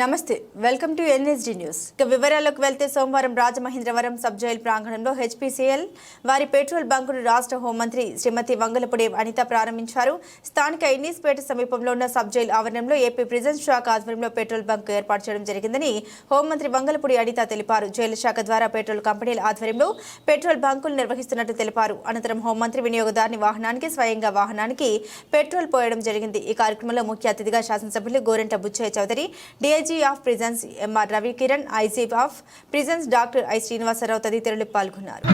నమస్తే welcome to NSD news. ఇక వివరాలకు వెళ్తే సోమవారం రాజమహేంద్రవరం సబ్ జైల్ ప్రాంగణంలో హెచ్పీసీఎల్ వారి పెట్రోల్ బంకును రాష్ట్ర హోంమంత్రి శ్రీమతి వంగలపూడి అనిత ప్రారంభించారు. స్థానిక ఎన్నిస్పేట సమీపంలో ఉన్న సబ్ జైల్ ఆవరణంలో ఏపీ ప్రిజన్స్ శాఖ ఆధ్వర్యంలో పెట్రోల్ బంక్ ఏర్పాటు చేయడం జరిగిందని హోంమంత్రి వంగలపూడి అనిత తెలిపారు. జైలు శాఖ ద్వారా పెట్రోల్ కంపెనీల ఆధ్వర్యంలో పెట్రోల్ బంకులు నిర్వహిస్తున్నట్టు తెలిపారు. అనంతరం హోంమంత్రి వినియోగదారుని వాహనానికి స్వయంగా వాహనానికి పెట్రోల్ పోయడం జరిగింది. ఈ కార్యక్రమంలో ముఖ్య అతిథిగా శాసనసభ్యులు Gorantla Butchaiah Chowdary, DIG of prisons MR Ravikiran, IG of prisons doctor I Srinivasarao తదితరులు పాల్గొన్నారు.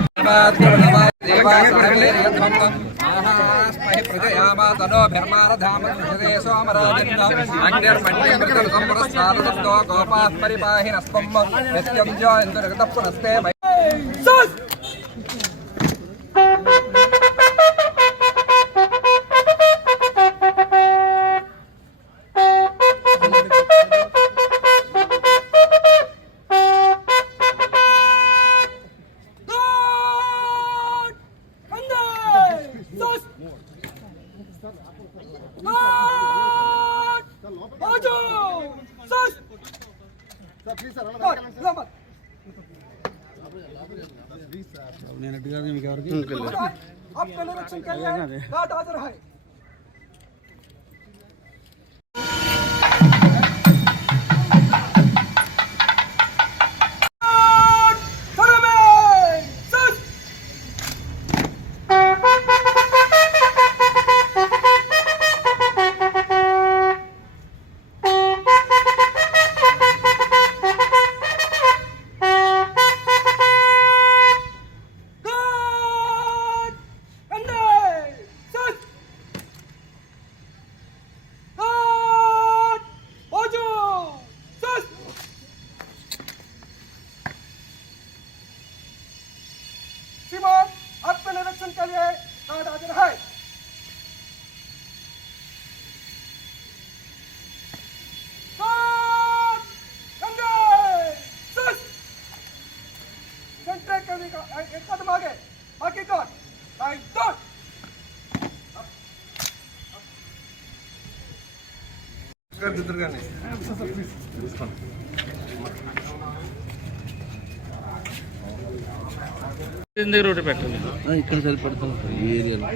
రోడ్డు పెట్టండి ఇక్కడ సరిపడతాం ఈ ఏరియాలో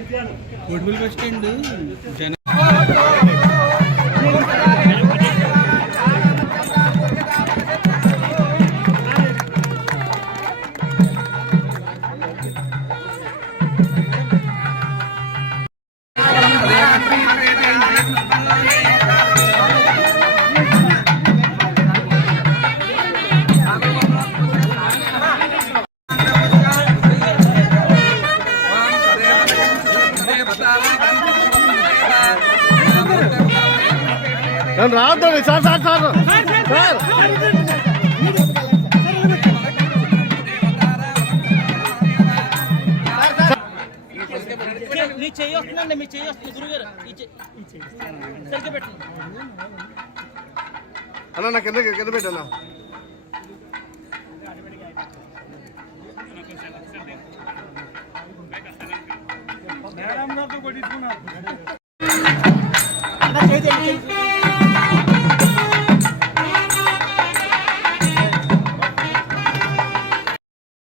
బస్ స్టాండ్ రావద్దు సార్ సార్ సార్ సార్ మీ చెయ్యి వస్తుందండి, మీ చెయ్యి వస్తుంది గురుగారు. సరిగ్గా పెట్టండి అన్న. నాకు కింద పెట్టన్నా. మేడం గారితో కొట్టించుకున్నారు.